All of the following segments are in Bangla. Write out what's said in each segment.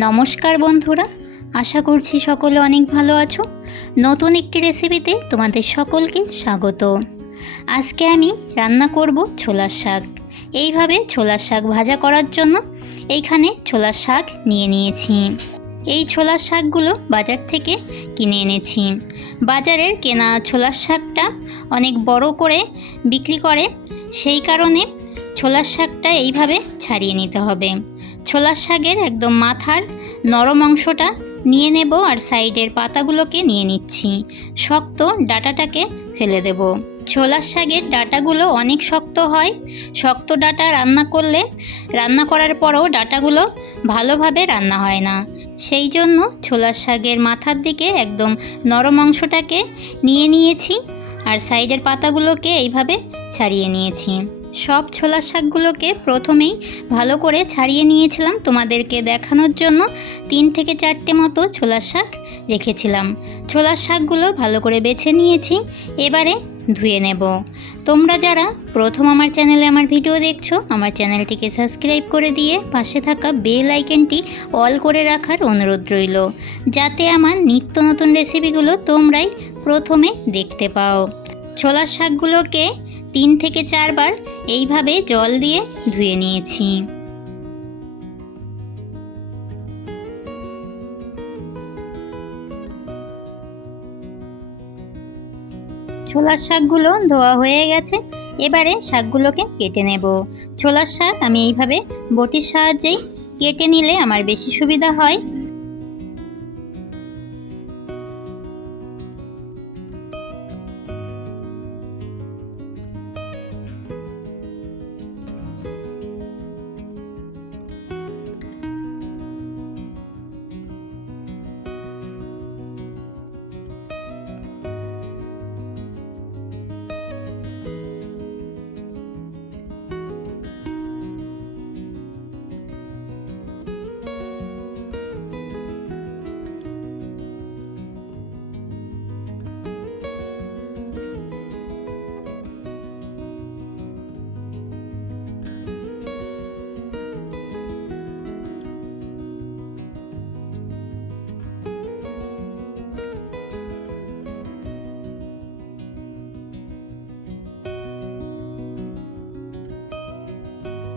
নমস্কার বন্ধুরা, আশা করছি সকলে অনেক ভালো আছো। নতুন একটি রেসিপিতে তোমাদের সকলকে স্বাগত। আজকে আমি রান্না করব ছোলার শাক। এইভাবে ছোলার শাক ভাজা করার জন্য এইখানে ছোলার শাক নিয়ে নিয়েছি। এই ছোলার শাকগুলো বাজার থেকে কিনে এনেছি। বাজারের কেনা ছোলার শাকটা অনেক বড় করে বিক্রি করে, সেই কারণে ছোলার শাকটা এইভাবে ছাড়িয়ে নিতে হবে। ছোলার শাকের একদম মাথার নরম অংশটা নিয়ে নেব আর সাইডের পাতাগুলোকে নিয়ে নিচ্ছি। শক্ত ডাঁটাটাকে ফেলে দেব। ছোলার শাকের ডাঁটাগুলো অনেক শক্ত হয়। শক্ত ডাঁটা রান্না করার পরও ডাঁটাগুলো ভালোভাবে রান্না হয় না। সেই জন্য ছোলার শাকের মাথার দিকে একদম নরম অংশটাকে নিয়ে নিয়েছি আর সাইডের পাতাগুলোকে এইভাবে ছাড়িয়ে নিয়েছি। সব ছোলার শাকগুলোকে প্রথমেই ভালো করে ছাড়িয়ে নিয়েছিলাম তোমাদেরকে দেখানোর জন্য। 3 থেকে 4টে মতো ছোলার শাক রেখেছিলাম। ছোলার শাকগুলো ভালো করে বেছে নিয়েছি, এবারে ধুয়ে নেব। তোমরা যারা প্রথম আমার চ্যানেলে আমার ভিডিও দেখছো, আমার চ্যানেলটিকে সাবস্ক্রাইব করে দিয়ে পাশে থাকা বেল আইকনটি অল করে রাখার অনুরোধ রইল, যাতে আমার নিত্য নতুন রেসিপিগুলো তোমরাই প্রথমে দেখতে পাও। ছোলার শাকগুলোকে 3 থেকে 4 বার এইভাবে জল দিয়ে ধুয়ে নিয়েছি। ছোলার শাকগুলো ধোয়া হয়ে গেছে, এবারে শাকগুলোকে কেটে নেব। ছোলার শাক আমি এইভাবে বটির সাহায্যেই কেটে নিলে আমার বেশি সুবিধা হয়।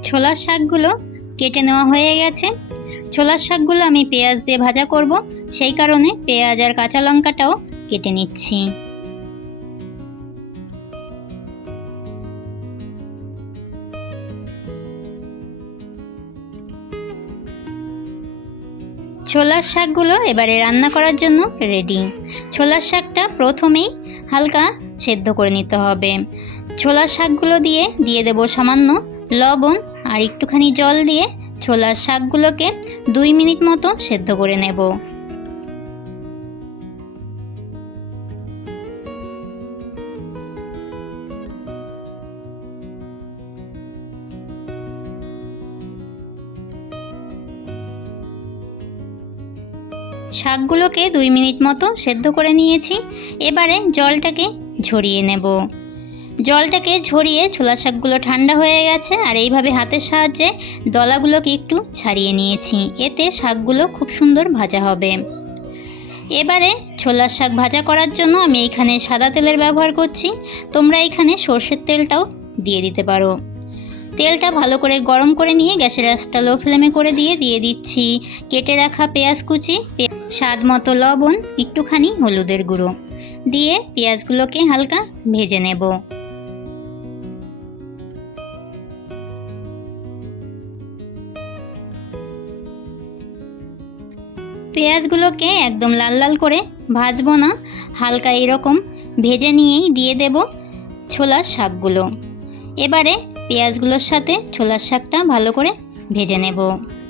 ছোলার শাকগুলো কেটে নেওয়া হয়ে গেছে। ছোলার শাকগুলো আমি পেঁয়াজ দিয়ে ভাজা করব, সেই কারণে পেঁয়াজ আর কাঁচা লঙ্কাটাও কেটে নিচ্ছি। ছোলার শাকগুলো এবারে রান্না করার জন্য রেডি। ছোলার শাকটা প্রথমেই হালকা সেদ্ধ করে নিতে হবে। ছোলার শাকগুলো দিয়ে দেব সামান্য লবণ আর একটুখানি জল দিয়ে ছোলার শাকগুলোকে 2 মিনিট মতো সেদ্ধ করে নেব। শাকগুলোকে 2 মিনিট মতো সেদ্ধ করে নিয়েছি, এবারে জলটাকে ঝরিয়ে নেব। জলটাকে ঝরিয়ে ছোলা শাকগুলো ঠান্ডা হয়ে গেছে আর এইভাবে হাতের সাহায্যে দলাগুলোকে একটু ছাড়িয়ে নিয়েছি, এতে শাকগুলো খুব সুন্দর ভাজা হবে। এবারে ছোলার শাক ভাজা করার জন্য আমি এইখানে সাদা তেলের ব্যবহার করছি। তোমরা এইখানে সর্ষের তেলটাও দিয়ে দিতে পারো। তেলটা ভালো করে গরম করে নিয়ে গ্যাসের আঁচটা লো ফ্লেমে করে দিয়ে দিচ্ছি কেটে রাখা পেঁয়াজ কুচি, স্বাদ মতো লবণ, একটুখানি হলুদের গুঁড়ো দিয়ে পেঁয়াজগুলোকে হালকা ভেজে নেব। পেঁয়াজগুলোকে একদম লাল লাল করে ভাজবো না, হালকা এরকম ভেজে নিয়েই দিয়ে দেব ছোলার শাকগুলো। এবারে পেঁয়াজগুলোর সাথে ছোলার শাকটা ভালো করে ভেজে নেব।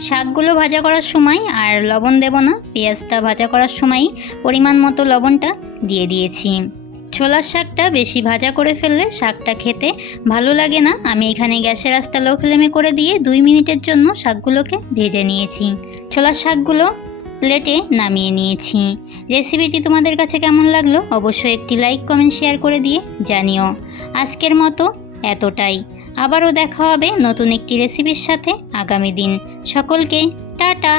শাকগুলো ভাজা করার সময় আর লবণ দেব না, পেঁয়াজটা ভাজা করার সময়ই পরিমাণ মতো লবণটা দিয়ে দিয়েছি। ছোলার শাকটা বেশি ভাজা করে ফেললে শাকটা খেতে ভালো লাগে না। আমি এখানে গ্যাসের আঁচটা লো ফ্লেমে করে দিয়ে 2 মিনিটের জন্য শাকগুলোকে ভেজে নিয়েছি। ছোলার শাকগুলো প্লেটে নামিয়ে নিয়েছি। রেসিপিটি তোমাদের কাছে কেমন লাগলো অবশ্যই একটি লাইক, কমেন্ট, শেয়ার করে দিয়ে জানিও। আজকের মতো এতটাই। আবারও দেখা হবে নতুন একটি রেসিপির সাথে আগামী দিন। সকলকে টাটা।